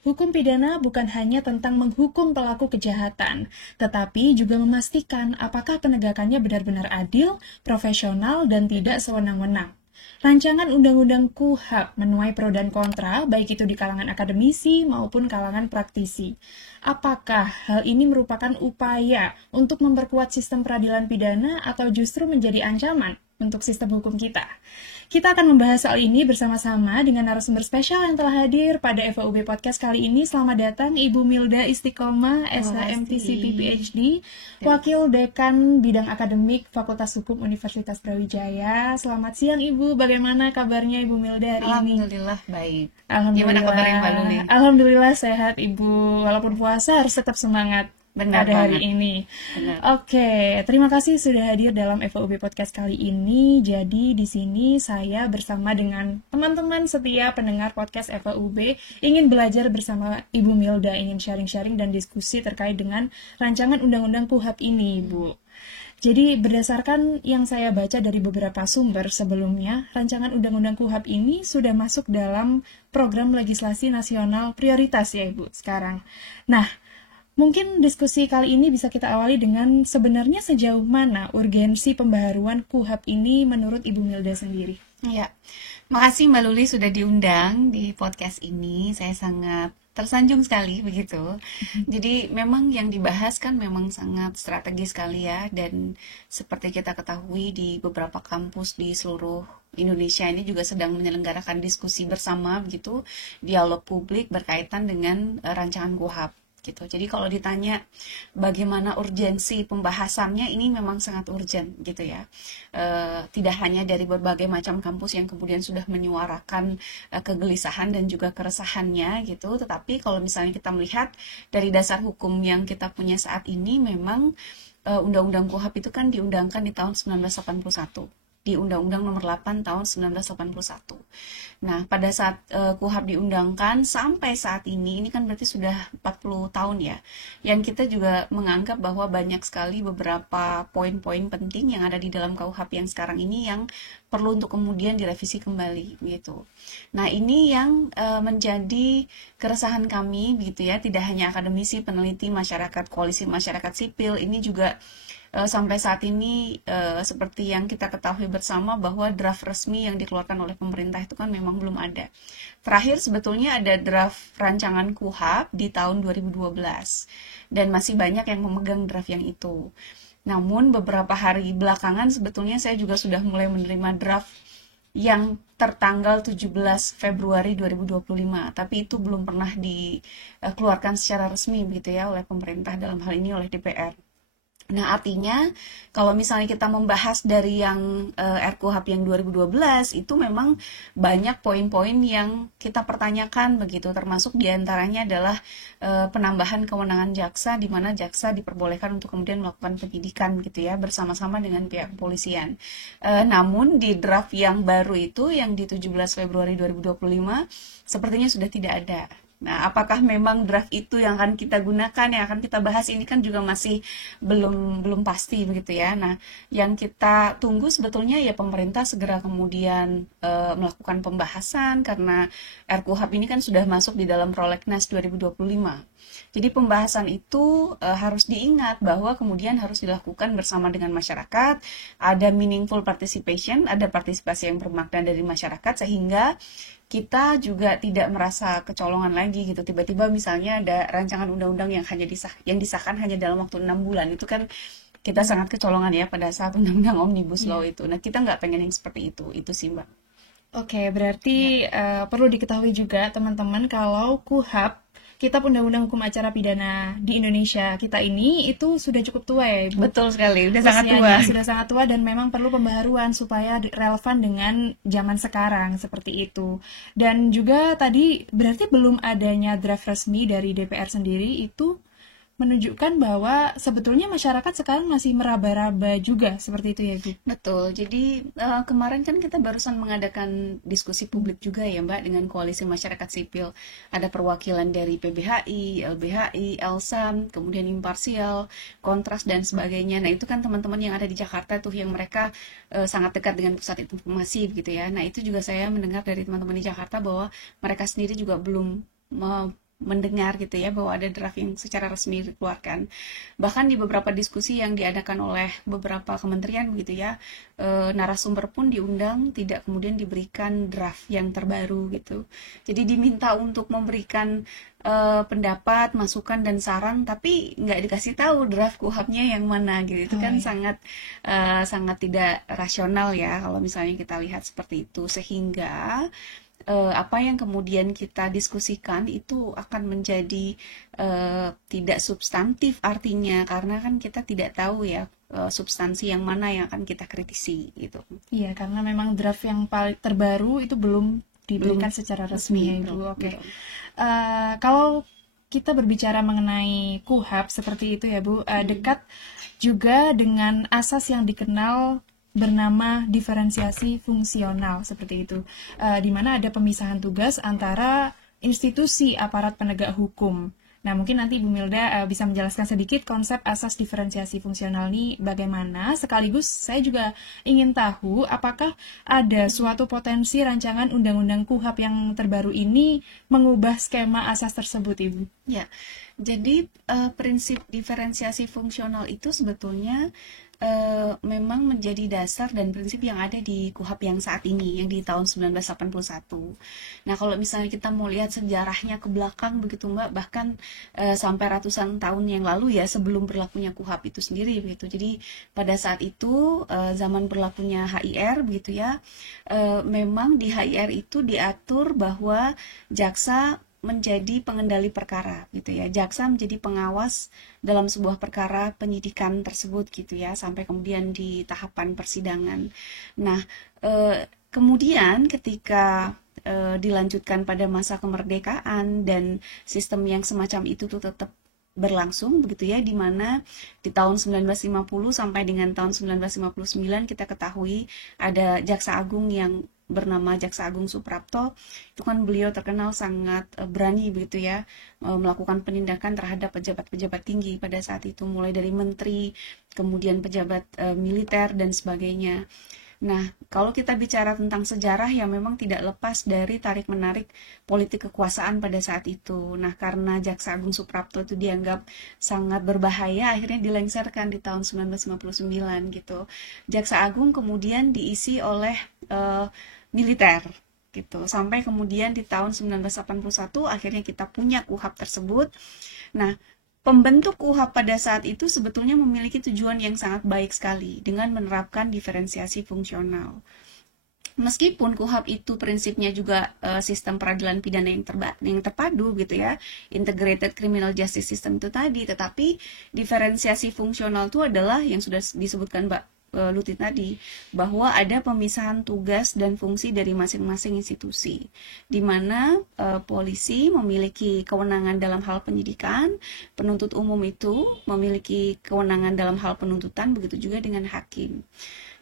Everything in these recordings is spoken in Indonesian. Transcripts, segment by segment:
Hukum pidana bukan hanya tentang menghukum pelaku kejahatan, tetapi juga memastikan apakah penegakannya benar-benar adil, profesional, dan tidak sewenang-wenang. Rancangan Undang-Undang KUHP menuai pro dan kontra, baik itu di kalangan akademisi maupun kalangan praktisi. Apakah hal ini merupakan upaya untuk memperkuat sistem peradilan pidana atau justru menjadi ancaman untuk sistem hukum kita? Kita akan membahas soal ini bersama-sama dengan narasumber spesial yang telah hadir pada FAUB Podcast kali ini. Selamat datang Ibu Milda Istiqomah, SHMTCP PhD, Wakil Dekan Bidang Akademik Fakultas Hukum Universitas Brawijaya. Selamat siang Ibu, bagaimana kabarnya Ibu Milda hari ini? Alhamdulillah baik. Alhamdulillah. Gimana kabarnya Mbak Luli? Alhamdulillah sehat Ibu, walaupun puasa harus tetap semangat. Benar pada hari banget. ini. Benar. Oke, terima kasih sudah hadir dalam FAUB Podcast kali ini. Jadi di sini saya bersama dengan teman-teman setia pendengar podcast FAUB ingin belajar bersama Ibu Milda, ingin sharing-sharing dan diskusi terkait dengan rancangan Undang-Undang KUHP ini, Bu. Jadi berdasarkan yang saya baca dari beberapa sumber sebelumnya, rancangan Undang-Undang KUHP ini sudah masuk dalam program legislasi nasional prioritas ya Ibu sekarang. Nah, mungkin diskusi kali ini bisa kita awali dengan sebenarnya sejauh mana urgensi pembaharuan KUHP ini menurut Ibu Milda sendiri. Ya, makasih Mbak Luli sudah diundang di podcast ini. Saya sangat tersanjung sekali begitu. Jadi memang yang dibahas kan memang sangat strategis sekali ya. Dan seperti kita ketahui di beberapa kampus di seluruh Indonesia ini juga sedang menyelenggarakan diskusi bersama begitu, dialog publik berkaitan dengan rancangan KUHP. Gitu. Jadi kalau ditanya bagaimana urgensi pembahasannya, ini memang sangat urgent gitu ya. Tidak hanya dari berbagai macam kampus yang kemudian sudah menyuarakan kegelisahan dan juga keresahannya gitu, tetapi kalau misalnya kita melihat dari dasar hukum yang kita punya saat ini, memang Undang-Undang KUHP itu kan diundangkan di tahun 1981. Di Undang-Undang Nomor 8 tahun 1981. Nah, pada saat KUHP diundangkan sampai saat ini kan berarti sudah 40 tahun ya. Yang kita juga menganggap bahwa banyak sekali beberapa poin-poin penting yang ada di dalam KUHP yang sekarang ini yang perlu untuk kemudian direvisi kembali gitu. Nah, ini yang menjadi keresahan kami gitu ya, tidak hanya akademisi, peneliti, masyarakat, koalisi masyarakat sipil, ini juga sampai saat ini seperti yang kita ketahui bersama bahwa draft resmi yang dikeluarkan oleh pemerintah itu kan memang belum ada. Terakhir sebetulnya ada draft rancangan KUHP di tahun 2012 dan masih banyak yang memegang draft yang itu. Namun beberapa hari belakangan sebetulnya saya juga sudah mulai menerima draft yang tertanggal 17 Februari 2025, tapi itu belum pernah dikeluarkan secara resmi begitu ya oleh pemerintah, dalam hal ini oleh DPR. Nah, artinya kalau misalnya kita membahas dari yang RKUHP yang 2012, itu memang banyak poin-poin yang kita pertanyakan begitu, termasuk diantaranya adalah penambahan kewenangan jaksa, di mana jaksa diperbolehkan untuk kemudian melakukan penyidikan gitu ya, bersama-sama dengan pihak kepolisian. Namun di draft yang baru itu, yang di 17 Februari 2025, sepertinya sudah tidak ada. Nah, apakah memang draft itu yang akan kita gunakan, yang akan kita bahas, ini kan juga masih belum pasti begitu ya. Nah, yang kita tunggu sebetulnya ya pemerintah segera kemudian melakukan pembahasan, karena RKUHP ini kan sudah masuk di dalam Prolegnas 2025. Jadi pembahasan itu harus diingat bahwa kemudian harus dilakukan bersama dengan masyarakat, ada meaningful participation, ada partisipasi yang bermakna dari masyarakat, sehingga kita juga tidak merasa kecolongan lagi gitu. Tiba-tiba misalnya ada rancangan undang-undang yang disahkan hanya dalam waktu 6 bulan. Itu kan kita sangat kecolongan ya pada saat undang-undang Omnibus Law itu. Nah, kita nggak pengen yang seperti itu. Itu sih, Mbak. Oke, berarti perlu diketahui juga teman-teman kalau KUHP, Kitab Undang-Undang Hukum Acara Pidana di Indonesia kita ini itu sudah cukup tua ya Ibu. Betul sekali, udah sangat tua. Usianya sudah sangat tua dan memang perlu pembaharuan supaya relevan dengan zaman sekarang seperti itu. Dan juga tadi berarti belum adanya draft resmi dari DPR sendiri itu menunjukkan bahwa sebetulnya masyarakat sekarang masih meraba-raba juga seperti itu ya Bu. Betul, jadi kemarin kan kita barusan mengadakan diskusi publik juga ya Mbak dengan koalisi masyarakat sipil. Ada perwakilan dari PBHI, LBHI, LSAM, kemudian Imparsial, Kontras dan sebagainya. Nah itu kan teman-teman yang ada di Jakarta tuh yang mereka sangat dekat dengan pusat informasi gitu ya. Nah itu juga saya mendengar dari teman-teman di Jakarta bahwa mereka sendiri juga belum mendengar gitu ya bahwa ada draft yang secara resmi dikeluarkan. Bahkan di beberapa diskusi yang diadakan oleh beberapa kementerian begitu ya, narasumber pun diundang tidak kemudian diberikan draft yang terbaru gitu. Jadi diminta untuk memberikan pendapat, masukan dan saran, tapi nggak dikasih tahu draft KUHP-nya yang mana gitu. Itu kan sangat tidak rasional ya kalau misalnya kita lihat seperti itu, sehingga apa yang kemudian kita diskusikan itu akan menjadi tidak substantif artinya, karena kan kita tidak tahu ya substansi yang mana yang akan kita kritisi gitu. Iya, karena memang draft yang paling terbaru itu belum diberikan secara resmi ya Ibu. Oke. Kalau kita berbicara mengenai KUHP seperti itu ya Bu, dekat juga dengan asas yang dikenal bernama diferensiasi fungsional seperti itu, di mana ada pemisahan tugas antara institusi aparat penegak hukum. Nah, mungkin nanti Ibu Milda bisa menjelaskan sedikit konsep asas diferensiasi fungsional ini bagaimana. Sekaligus saya juga ingin tahu apakah ada suatu potensi rancangan undang-undang KUHP yang terbaru ini mengubah skema asas tersebut, Ibu? Ya, jadi prinsip diferensiasi fungsional itu sebetulnya memang menjadi dasar dan prinsip yang ada di KUHP yang saat ini, yang di tahun 1981. Nah, kalau misalnya kita mau lihat sejarahnya ke belakang begitu Mbak, bahkan sampai ratusan tahun yang lalu ya, sebelum berlakunya KUHP itu sendiri begitu. Jadi pada saat itu zaman berlakunya HIR begitu ya, memang di HIR itu diatur bahwa jaksa menjadi pengendali perkara gitu ya. Jaksa menjadi pengawas dalam sebuah perkara penyidikan tersebut gitu ya, sampai kemudian di tahapan persidangan. Nah, kemudian ketika dilanjutkan pada masa kemerdekaan dan sistem yang semacam itu tuh tetap berlangsung begitu ya, di mana di tahun 1950 sampai dengan tahun 1959 kita ketahui ada Jaksa Agung yang bernama Jaksa Agung Suprapto. Itu kan beliau terkenal sangat berani begitu ya, melakukan penindakan terhadap pejabat-pejabat tinggi pada saat itu, mulai dari menteri, kemudian pejabat militer dan sebagainya. Nah, kalau kita bicara tentang sejarah ya memang tidak lepas dari tarik-menarik politik kekuasaan pada saat itu. Nah, karena Jaksa Agung Suprapto itu dianggap sangat berbahaya, akhirnya dilengsarkan di tahun 1959 gitu. Jaksa Agung kemudian diisi oleh militer gitu. Sampai kemudian di tahun 1981 akhirnya kita punya KUHP tersebut. Nah, pembentuk KUHP pada saat itu sebetulnya memiliki tujuan yang sangat baik sekali dengan menerapkan diferensiasi fungsional. Meskipun KUHP itu prinsipnya juga sistem peradilan pidana yang terpadu gitu ya, integrated criminal justice system itu tadi, tetapi diferensiasi fungsional itu adalah yang sudah disebutkan Mbak Luti tadi, bahwa ada pemisahan tugas dan fungsi dari masing-masing institusi, di mana polisi memiliki kewenangan dalam hal penyidikan, penuntut umum itu memiliki kewenangan dalam hal penuntutan, begitu juga dengan hakim.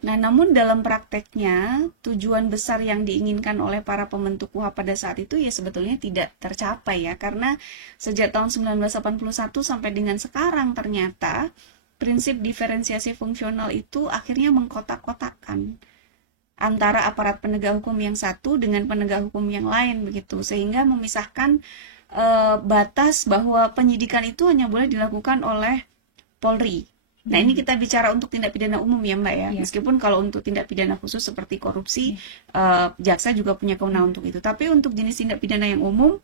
Nah, namun dalam prakteknya, tujuan besar yang diinginkan oleh para pembentuk KUHP pada saat itu ya sebetulnya tidak tercapai ya, karena sejak tahun 1981 sampai dengan sekarang ternyata prinsip diferensiasi fungsional itu akhirnya mengkotak-kotakkan antara aparat penegak hukum yang satu dengan penegak hukum yang lain begitu, sehingga memisahkan batas bahwa penyidikan itu hanya boleh dilakukan oleh Polri. Nah, ini kita bicara untuk tindak pidana umum ya Mbak ya. Meskipun kalau untuk tindak pidana khusus seperti korupsi, jaksa juga punya kewenangan untuk itu. Tapi untuk jenis tindak pidana yang umum,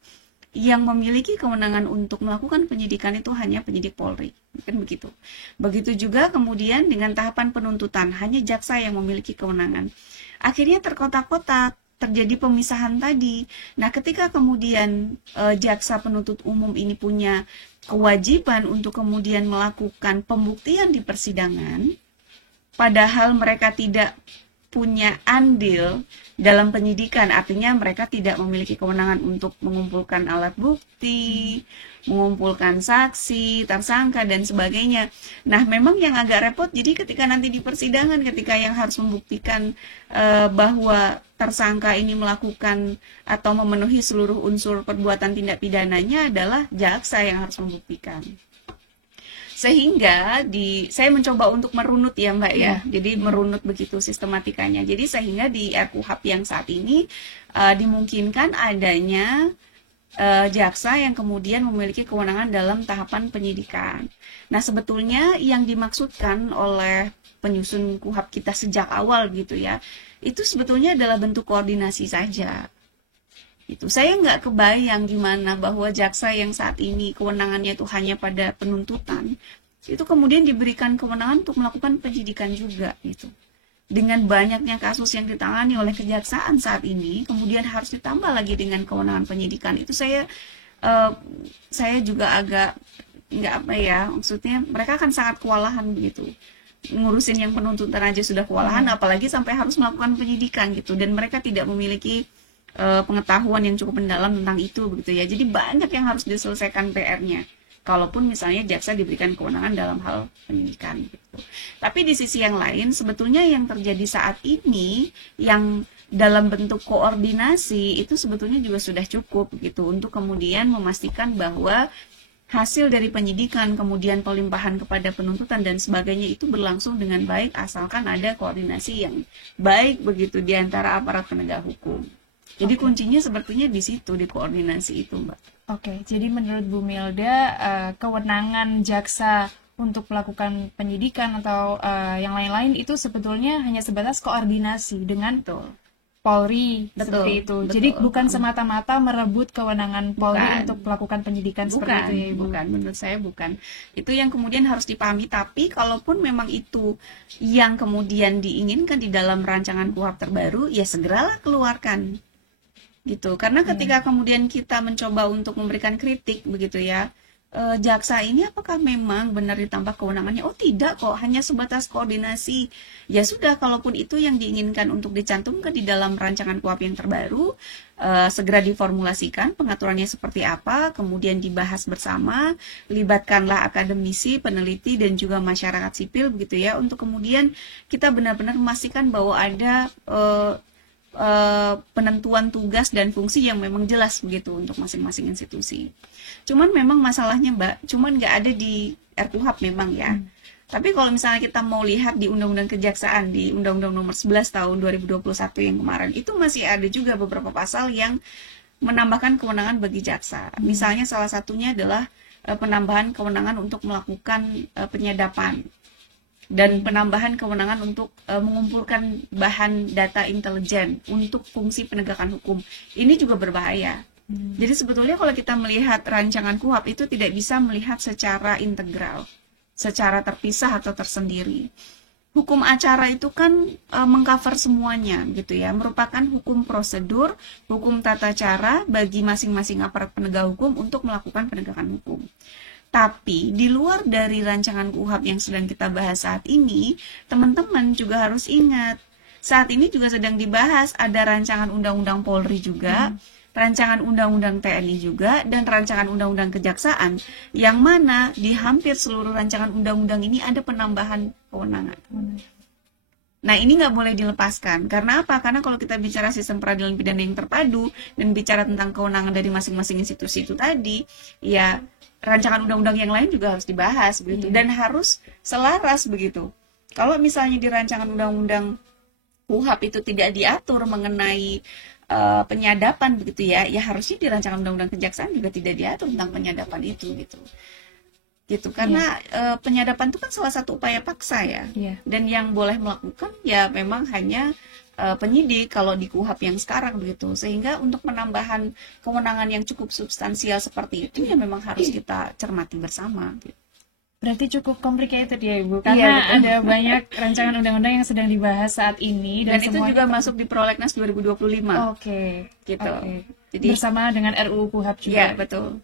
yang memiliki kewenangan untuk melakukan penyidikan itu hanya penyidik Polri, kan begitu. Begitu juga kemudian dengan tahapan penuntutan, hanya jaksa yang memiliki kewenangan. Akhirnya terkotak-kotak, terjadi pemisahan tadi. Nah, ketika kemudian jaksa penuntut umum ini punya kewajiban untuk kemudian melakukan pembuktian di persidangan, padahal mereka tidak punya andil dalam penyidikan, artinya mereka tidak memiliki kewenangan untuk mengumpulkan alat bukti, mengumpulkan saksi, tersangka, dan sebagainya. Nah, memang yang agak repot, jadi ketika nanti di persidangan, ketika yang harus membuktikan bahwa tersangka ini melakukan atau memenuhi seluruh unsur perbuatan tindak pidananya adalah jaksa yang harus membuktikan. Sehingga saya mencoba untuk merunut ya Mbak ya, jadi merunut begitu sistematikanya. Jadi sehingga di RKUHP yang saat ini dimungkinkan adanya jaksa yang kemudian memiliki kewenangan dalam tahapan penyidikan. Nah, sebetulnya yang dimaksudkan oleh penyusun KUHP kita sejak awal gitu ya, itu sebetulnya adalah bentuk koordinasi saja. Itu saya nggak kebayang gimana bahwa jaksa yang saat ini kewenangannya itu hanya pada penuntutan, itu kemudian diberikan kewenangan untuk melakukan penyidikan juga gitu. Dengan banyaknya kasus yang ditangani oleh kejaksaan saat ini, kemudian harus ditambah lagi dengan kewenangan penyidikan. Itu saya juga agak nggak apa ya, maksudnya mereka akan sangat kewalahan gitu. Ngurusin yang penuntutan aja sudah kewalahan, apalagi sampai harus melakukan penyidikan gitu. Dan mereka tidak memiliki pengetahuan yang cukup mendalam tentang itu begitu ya. Jadi banyak yang harus diselesaikan PR-nya. Kalaupun misalnya jaksa diberikan kewenangan dalam hal penyidikan gitu. Tapi di sisi yang lain sebetulnya yang terjadi saat ini yang dalam bentuk koordinasi itu sebetulnya juga sudah cukup gitu untuk kemudian memastikan bahwa hasil dari penyidikan kemudian pelimpahan kepada penuntutan dan sebagainya itu berlangsung dengan baik asalkan ada koordinasi yang baik begitu di antara aparat penegak hukum. Jadi kuncinya sepertinya di situ, di koordinasi itu, Mbak. Oke, jadi menurut Bu Milda, kewenangan jaksa untuk melakukan penyidikan atau yang lain-lain itu sebetulnya hanya sebatas koordinasi dengan Polri, seperti itu. Betul. Jadi bukan semata-mata merebut kewenangan Polri untuk melakukan penyidikan seperti itu ya, Ibu? Bukan, menurut saya bukan. Itu yang kemudian harus dipahami. Tapi kalaupun memang itu yang kemudian diinginkan di dalam rancangan KUHP terbaru, ya segeralah keluarkan. Gitu. Karena ketika kemudian kita mencoba untuk memberikan kritik begitu ya, jaksa ini apakah memang benar ditambah kewenangannya? Oh tidak kok, hanya sebatas koordinasi. Ya sudah, kalaupun itu yang diinginkan untuk dicantumkan di dalam rancangan KUHP yang terbaru, segera diformulasikan pengaturannya seperti apa, kemudian dibahas bersama, libatkanlah akademisi, peneliti, dan juga masyarakat sipil begitu ya, untuk kemudian kita benar-benar memastikan bahwa ada penentuan tugas dan fungsi yang memang jelas begitu untuk masing-masing institusi. Cuman memang masalahnya Mbak, cuman nggak ada di RKUHP memang ya. Tapi kalau misalnya kita mau lihat di Undang-Undang Kejaksaan, di Undang-Undang Nomor 11 tahun 2021 yang kemarin, itu masih ada juga beberapa pasal yang menambahkan kewenangan bagi jaksa. Misalnya salah satunya adalah penambahan kewenangan untuk melakukan penyadapan. Dan penambahan kewenangan untuk mengumpulkan bahan data intelijen untuk fungsi penegakan hukum. Ini juga berbahaya. Jadi sebetulnya kalau kita melihat rancangan KUHP itu tidak bisa melihat secara integral, secara terpisah atau tersendiri. Hukum acara itu kan mengcover semuanya gitu ya, merupakan hukum prosedur, hukum tata cara bagi masing-masing aparat penegak hukum untuk melakukan penegakan hukum. Tapi di luar dari rancangan KUHP yang sedang kita bahas saat ini, teman-teman juga harus ingat, saat ini juga sedang dibahas ada rancangan Undang-Undang Polri juga, rancangan Undang-Undang TNI juga, dan rancangan Undang-Undang Kejaksaan, yang mana di hampir seluruh rancangan undang-undang ini ada penambahan kewenangan. Nah, ini nggak boleh dilepaskan. Karena apa? Karena kalau kita bicara sistem peradilan pidana yang terpadu, dan bicara tentang kewenangan dari masing-masing institusi itu tadi, ya rancangan undang-undang yang lain juga harus dibahas begitu dan harus selaras begitu. Kalau misalnya di rancangan undang-undang KUHP itu tidak diatur mengenai penyadapan begitu ya, ya harusnya di rancangan undang-undang kejaksaan juga tidak diatur tentang penyadapan itu gitu karena penyadapan itu kan salah satu upaya paksa ya. Dan yang boleh melakukan ya memang hanya penyidik kalau di KUHP yang sekarang begitu, sehingga untuk penambahan kewenangan yang cukup substansial seperti itu ya memang harus kita cermati bersama gitu. Berarti cukup complicated ya Ibu, karena ada banyak rancangan undang-undang yang sedang dibahas saat ini dan itu juga masuk di Prolegnas 2025. Gitu. Jadi bersama dengan RUU KUHP juga. Iya, betul.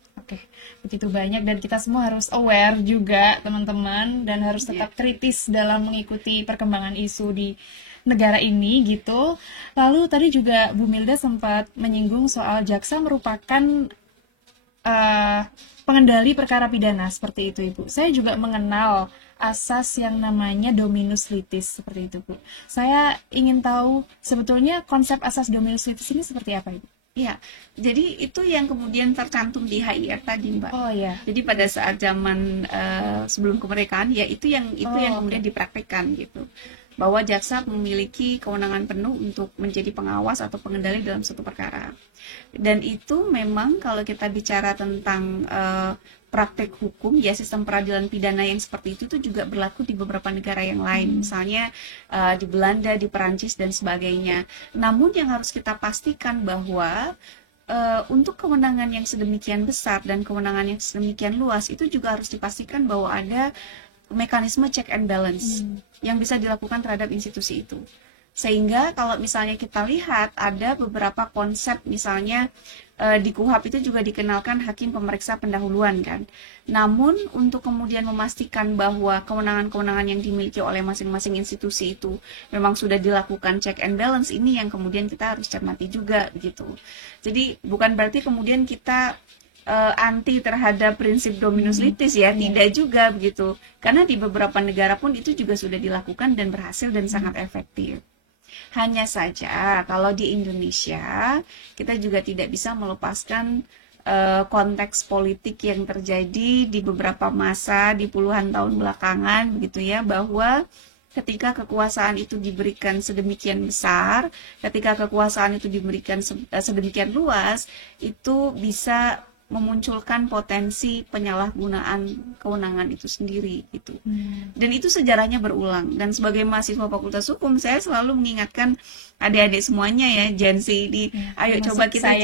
Begitu banyak dan kita semua harus aware juga teman-teman dan harus tetap kritis dalam mengikuti perkembangan isu di negara ini gitu. Lalu tadi juga Bu Milda sempat menyinggung soal jaksa merupakan pengendali perkara pidana seperti itu Ibu. Saya juga mengenal asas yang namanya dominus litis seperti itu Bu. Saya ingin tahu sebetulnya konsep asas dominus litis ini seperti apa Ibu? Ya, jadi itu yang kemudian tercantum di HIR tadi Mbak. Oh ya. Jadi pada saat zaman sebelum kemerdekaan ya itu yang kemudian dipraktekkan gitu. bahwa jaksa memiliki kewenangan penuh untuk menjadi pengawas atau pengendali dalam suatu perkara. Dan itu memang kalau kita bicara tentang praktek hukum, ya sistem peradilan pidana yang seperti itu tuh juga berlaku di beberapa negara yang lain, misalnya di Belanda, di Perancis dan sebagainya. Namun yang harus kita pastikan bahwa untuk kewenangan yang sedemikian besar dan kewenangan yang sedemikian luas itu juga harus dipastikan bahwa ada mekanisme check and balance yang bisa dilakukan terhadap institusi itu. Sehingga kalau misalnya kita lihat ada beberapa konsep, misalnya di KUHP itu juga dikenalkan hakim pemeriksa pendahuluan kan. Namun untuk kemudian memastikan bahwa kewenangan-kewenangan yang dimiliki oleh masing-masing institusi itu memang sudah dilakukan check and balance, ini yang kemudian kita harus cermati juga gitu. Jadi bukan berarti kemudian kita anti terhadap prinsip dominus litis ya, tidak juga begitu. Karena di beberapa negara pun itu juga sudah dilakukan dan berhasil dan sangat efektif. Hanya saja kalau di Indonesia kita juga tidak bisa melepaskan konteks politik yang terjadi di beberapa masa di puluhan tahun belakangan begitu ya, bahwa ketika kekuasaan itu diberikan sedemikian besar, ketika kekuasaan itu diberikan sedemikian luas, itu bisa memunculkan potensi penyalahgunaan kewenangan itu sendiri gitu. Dan itu sejarahnya berulang. Dan sebagai mahasiswa Fakultas Hukum, saya selalu mengingatkan adik-adik semuanya ya, Gen Z ini, ayo coba kita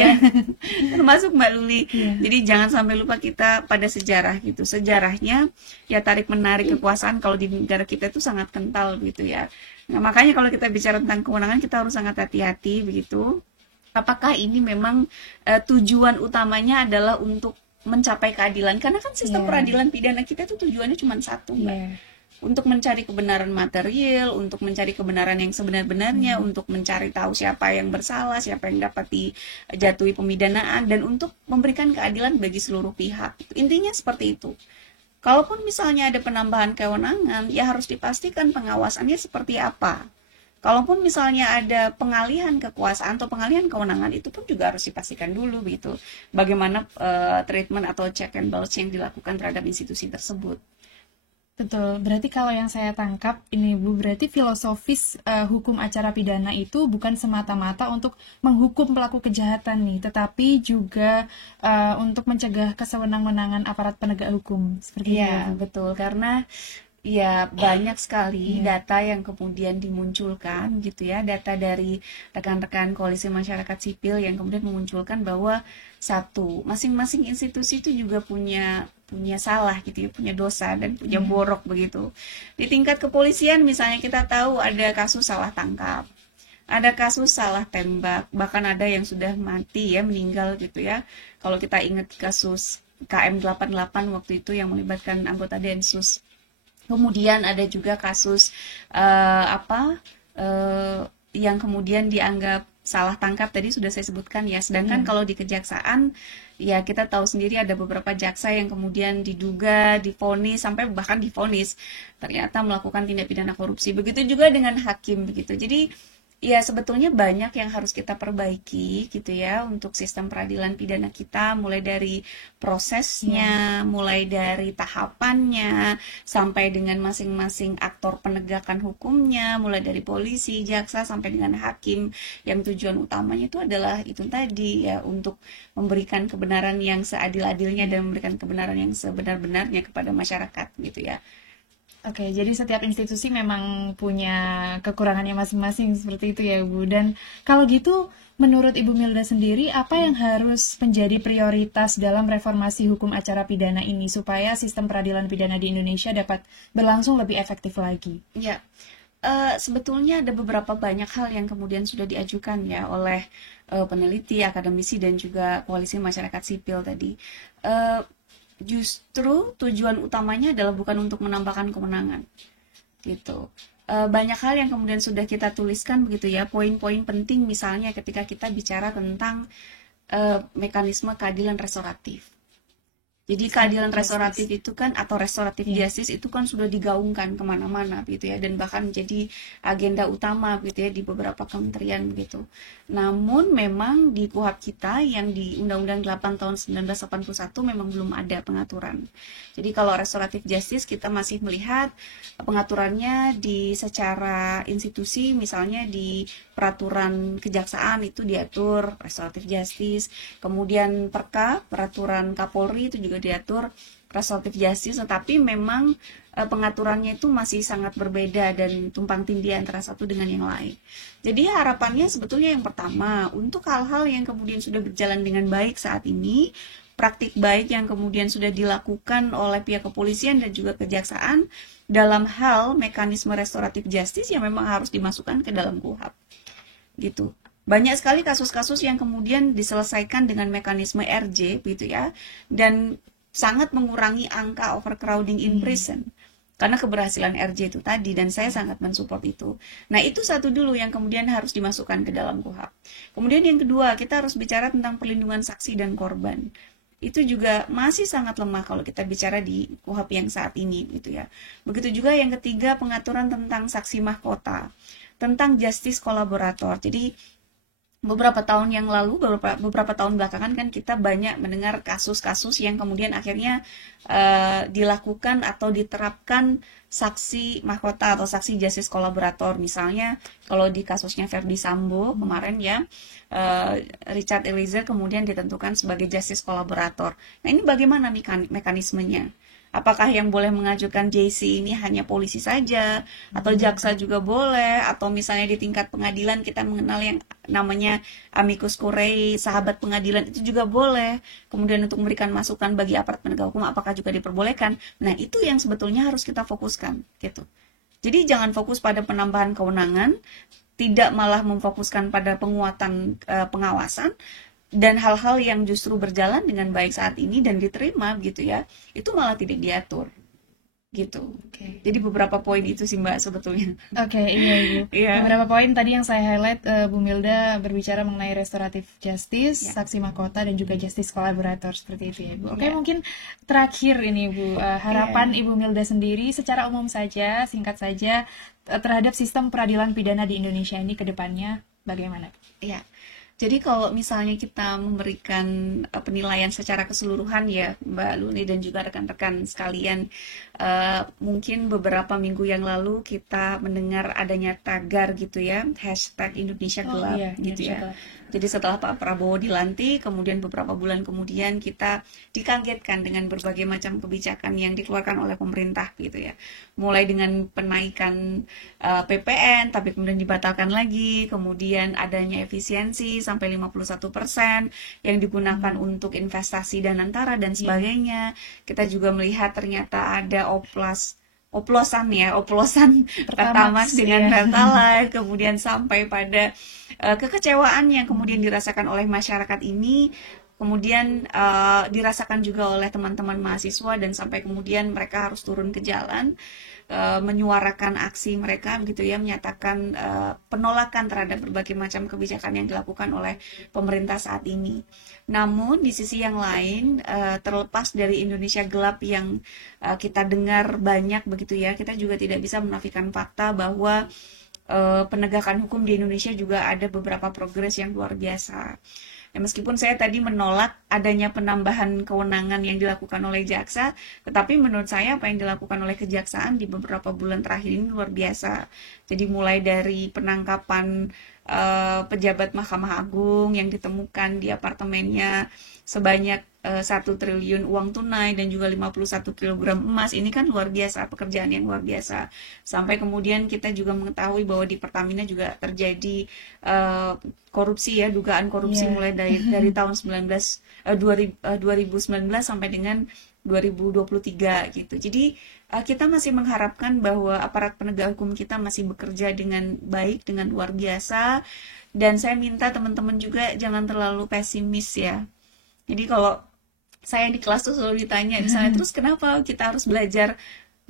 termasuk Mbak Luli. Jadi jangan sampai lupa kita pada sejarah gitu. Sejarahnya ya tarik menarik kekuasaan kalau di negara kita itu sangat kental gitu ya. Nah, makanya kalau kita bicara tentang kewenangan kita harus sangat hati-hati begitu. Apakah ini memang tujuan utamanya adalah untuk mencapai keadilan? Karena kan sistem peradilan pidana kita itu tujuannya cuma satu, Mbak. Untuk mencari kebenaran material, untuk mencari kebenaran yang sebenar-benarnya, untuk mencari tahu siapa yang bersalah, siapa yang dapat dijatuhi pemidanaan, dan untuk memberikan keadilan bagi seluruh pihak. Intinya seperti itu. Kalaupun misalnya ada penambahan kewenangan, ya harus dipastikan pengawasannya seperti apa. Kalaupun misalnya ada pengalihan kekuasaan atau pengalihan kewenangan, itu pun juga harus dipastikan dulu gitu. Bagaimana treatment atau check and balance yang dilakukan terhadap institusi tersebut. Betul, berarti kalau yang saya tangkap ini Bu, berarti filosofis hukum acara pidana itu bukan semata-mata untuk menghukum pelaku kejahatan nih, tetapi juga untuk mencegah kesewenang-wenangan aparat penegak hukum. Seperti itu ya, Bu. Betul, karena ya banyak sekali data yang kemudian dimunculkan gitu ya, data dari rekan-rekan koalisi masyarakat sipil yang kemudian memunculkan bahwa satu, masing-masing institusi itu juga punya salah gitu ya, punya dosa dan punya borok begitu. Di tingkat kepolisian misalnya kita tahu ada kasus salah tangkap, ada kasus salah tembak, bahkan ada yang sudah mati ya, meninggal gitu ya. Kalau kita ingat kasus KM 88 waktu itu yang melibatkan anggota Densus. Kemudian ada juga kasus yang kemudian dianggap salah tangkap, tadi sudah saya sebutkan ya. Sedangkan kalau di kejaksaan ya kita tahu sendiri ada beberapa jaksa yang kemudian diduga, divonis, sampai bahkan divonis ternyata melakukan tindak pidana korupsi. Begitu juga dengan hakim begitu. Jadi ya sebetulnya banyak yang harus kita perbaiki gitu ya untuk sistem peradilan pidana kita, mulai dari prosesnya, mulai dari tahapannya, sampai dengan masing-masing aktor penegakan hukumnya, mulai dari polisi, jaksa, sampai dengan hakim, yang tujuan utamanya itu adalah itu tadi ya, untuk memberikan kebenaran yang seadil-adilnya dan memberikan kebenaran yang sebenar-benarnya kepada masyarakat gitu ya. Oke, jadi setiap institusi memang punya kekurangannya masing-masing seperti itu ya Bu. Dan kalau gitu, menurut Ibu Milda sendiri, apa yang harus menjadi prioritas dalam reformasi hukum acara pidana ini supaya sistem peradilan pidana di Indonesia dapat berlangsung lebih efektif lagi? Ya, sebetulnya ada beberapa banyak hal yang kemudian sudah diajukan ya oleh peneliti, akademisi, dan juga koalisi masyarakat sipil tadi. Justru tujuan utamanya adalah bukan untuk menambahkan kewenangan gitu. Banyak hal yang kemudian sudah kita tuliskan begitu ya, poin-poin penting misalnya ketika kita bicara tentang mekanisme keadilan restoratif. Jadi keadilan Justice. restoratif itu kan, atau restoratif Iya. justice itu kan sudah digaungkan kemana-mana gitu ya, dan bahkan menjadi agenda utama gitu ya di beberapa kementerian gitu. Namun memang di KUHP kita yang di Undang-Undang 8 tahun 1981 memang belum ada pengaturan. Jadi kalau restoratif justice kita masih melihat pengaturannya di secara institusi, misalnya di peraturan kejaksaan itu diatur restoratif justice, kemudian peraturan Kapolri itu juga diatur restoratif justice, tetapi memang pengaturannya itu masih sangat berbeda dan tumpang tindih antara satu dengan yang lain. Jadi harapannya sebetulnya yang pertama, untuk hal-hal yang kemudian sudah berjalan dengan baik saat ini, praktik baik yang kemudian sudah dilakukan oleh pihak kepolisian dan juga kejaksaan dalam hal mekanisme restoratif justice yang memang harus dimasukkan ke dalam KUHP gitu. Banyak sekali kasus-kasus yang kemudian diselesaikan dengan mekanisme RJ gitu ya, dan sangat mengurangi angka overcrowding in prison karena keberhasilan RJ itu tadi, dan saya sangat mensupport itu. Nah, itu satu dulu yang kemudian harus dimasukkan ke dalam KUHP. Kemudian yang kedua, kita harus bicara tentang perlindungan saksi dan korban. Itu juga masih sangat lemah kalau kita bicara di KUHP yang saat ini gitu ya. Begitu juga yang ketiga, pengaturan tentang saksi mahkota, tentang justice kolaborator. Jadi beberapa tahun yang lalu, beberapa tahun belakangan kan kita banyak mendengar kasus-kasus yang kemudian akhirnya dilakukan atau diterapkan saksi mahkota atau saksi justice kolaborator. Misalnya kalau di kasusnya Verdi Sambo kemarin ya, Richard Eliezer kemudian ditentukan sebagai justice kolaborator. Nah, ini bagaimana mekanismenya? Apakah yang boleh mengajukan JC ini hanya polisi saja, atau jaksa juga boleh, atau misalnya di tingkat pengadilan kita mengenal yang namanya amicus curiae, sahabat pengadilan, itu juga boleh. Kemudian untuk memberikan masukan bagi aparat penegak hukum, apakah juga diperbolehkan? Nah, itu yang sebetulnya harus kita fokuskan gitu. Jadi jangan fokus pada penambahan kewenangan, tidak malah memfokuskan pada penguatan pengawasan, dan hal-hal yang justru berjalan dengan baik saat ini dan diterima gitu ya, itu malah tidak diatur gitu. Jadi beberapa poin itu sih Mbak sebetulnya. Oke, iya Ibu. Iya. Beberapa poin tadi yang saya highlight, Bu Milda berbicara mengenai restoratif justice, saksi mahkota, dan juga justice kolaborator, seperti itu ya Ibu. Oke, mungkin terakhir ini Bu, harapan Ibu Milda sendiri secara umum saja, singkat saja, terhadap sistem peradilan pidana di Indonesia ini ke depannya bagaimana? Iya. Jadi kalau misalnya kita memberikan penilaian secara keseluruhan ya Mbak Luli dan juga rekan-rekan sekalian, mungkin beberapa minggu yang lalu kita mendengar adanya tagar gitu ya, hashtag Indonesia Gelap gitu ya. Jadi setelah Pak Prabowo dilantik, kemudian beberapa bulan kemudian kita dikagetkan dengan berbagai macam kebijakan yang dikeluarkan oleh pemerintah gitu ya. Mulai dengan penaikan PPN, tapi kemudian dibatalkan lagi, kemudian adanya efisiensi sampai 51% yang digunakan untuk investasi dan antara dan sebagainya. Kita juga melihat ternyata ada oplosan Pertamax dengan Pertalite, kemudian sampai pada kekecewaan yang kemudian dirasakan oleh masyarakat ini, kemudian dirasakan juga oleh teman-teman mahasiswa, dan sampai kemudian mereka harus turun ke jalan menyuarakan aksi mereka begitu ya, menyatakan penolakan terhadap berbagai macam kebijakan yang dilakukan oleh pemerintah saat ini. Namun di sisi yang lain, terlepas dari Indonesia gelap yang kita dengar banyak begitu ya, kita juga tidak bisa menafikan fakta bahwa penegakan hukum di Indonesia juga ada beberapa progres yang luar biasa. Ya, meskipun saya tadi menolak adanya penambahan kewenangan yang dilakukan oleh jaksa, tetapi menurut saya apa yang dilakukan oleh kejaksaan di beberapa bulan terakhir ini luar biasa. Jadi mulai dari penangkapan pejabat Mahkamah Agung yang ditemukan di apartemennya sebanyak 1 triliun uang tunai dan juga 51 kg emas, ini kan luar biasa, pekerjaan yang luar biasa. Sampai kemudian kita juga mengetahui bahwa di Pertamina juga terjadi korupsi ya, dugaan korupsi mulai dari tahun 2019 sampai dengan 2023 gitu. Jadi kita masih mengharapkan bahwa aparat penegak hukum kita masih bekerja dengan baik, dengan luar biasa, dan saya minta teman-teman juga jangan terlalu pesimis ya. Jadi kalau saya di kelas tuh selalu ditanya misalnya, terus kenapa kita harus belajar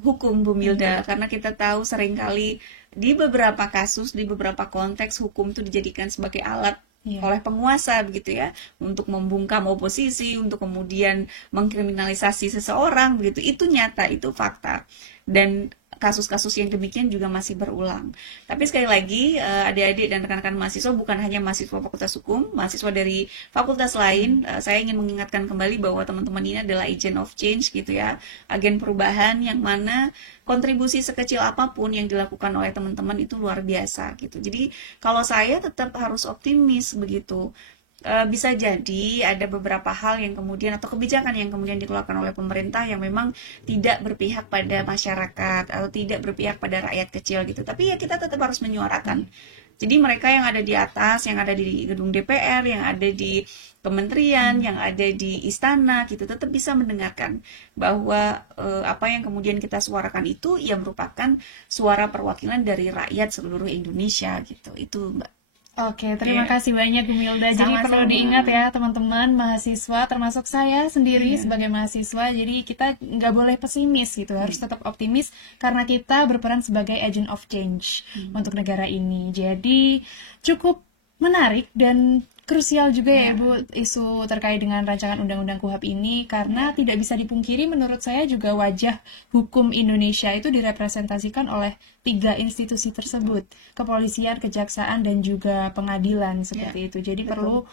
hukum Bu Milda? Karena kita tahu seringkali di beberapa kasus, di beberapa konteks hukum itu dijadikan sebagai alat oleh penguasa begitu ya, untuk membungkam oposisi, untuk kemudian mengkriminalisasi seseorang begitu. Itu nyata, itu fakta. Dan kasus-kasus yang demikian juga masih berulang. Tapi sekali lagi, adik-adik dan rekan-rekan mahasiswa, bukan hanya mahasiswa Fakultas Hukum, mahasiswa dari fakultas lain, saya ingin mengingatkan kembali bahwa teman-teman ini adalah agent of change gitu ya, agen perubahan yang mana kontribusi sekecil apapun yang dilakukan oleh teman-teman itu luar biasa gitu. Jadi kalau saya tetap harus optimis begitu. Bisa jadi ada beberapa hal yang kemudian atau kebijakan yang kemudian dikeluarkan oleh pemerintah yang memang tidak berpihak pada masyarakat atau tidak berpihak pada rakyat kecil gitu. Tapi ya kita tetap harus menyuarakan. Jadi mereka yang ada di atas, yang ada di gedung DPR, yang ada di kementerian, yang ada di istana gitu, tetap bisa mendengarkan bahwa apa yang kemudian kita suarakan itu ya merupakan suara perwakilan dari rakyat seluruh Indonesia gitu. Itu Mbak. Oke, terima kasih banyak Bu Milda. Jadi perlu diingat ya teman-teman mahasiswa, termasuk saya sendiri sebagai mahasiswa, jadi kita nggak boleh pesimis gitu, harus tetap optimis karena kita berperan sebagai agent of change untuk negara ini. Jadi cukup menarik dan krusial juga ya Bu, isu terkait dengan rancangan undang-undang KUHP ini, karena tidak bisa dipungkiri menurut saya juga wajah hukum Indonesia itu direpresentasikan oleh 3 institusi tersebut, kepolisian, kejaksaan, dan juga pengadilan seperti itu. Jadi perlu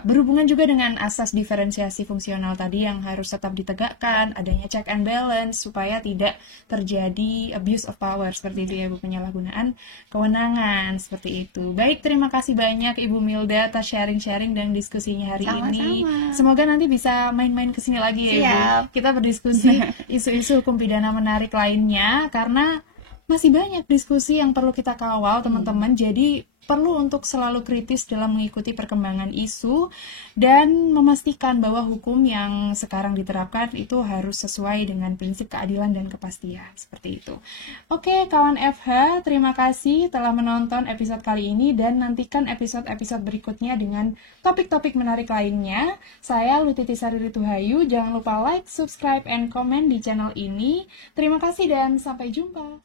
berhubungan juga dengan asas diferensiasi fungsional tadi yang harus tetap ditegakkan, adanya check and balance supaya tidak terjadi abuse of power seperti itu ya Bu, penyalahgunaan kewenangan seperti itu. Baik, terima kasih banyak Ibu Milda atas sharing-sharing dan diskusinya hari ini. Semoga nanti bisa main-main ke sini lagi ya Bu. Kita berdiskusi isu-isu hukum pidana menarik lainnya karena masih banyak diskusi yang perlu kita kawal teman-teman. Jadi perlu untuk selalu kritis dalam mengikuti perkembangan isu dan memastikan bahwa hukum yang sekarang diterapkan itu harus sesuai dengan prinsip keadilan dan kepastian. Seperti itu. Oke, kawan FH, terima kasih telah menonton episode kali ini dan nantikan episode-episode berikutnya dengan topik-topik menarik lainnya. Saya Lutiti Sari Rituhayu. Jangan lupa like, subscribe, and comment di channel ini. Terima kasih dan sampai jumpa.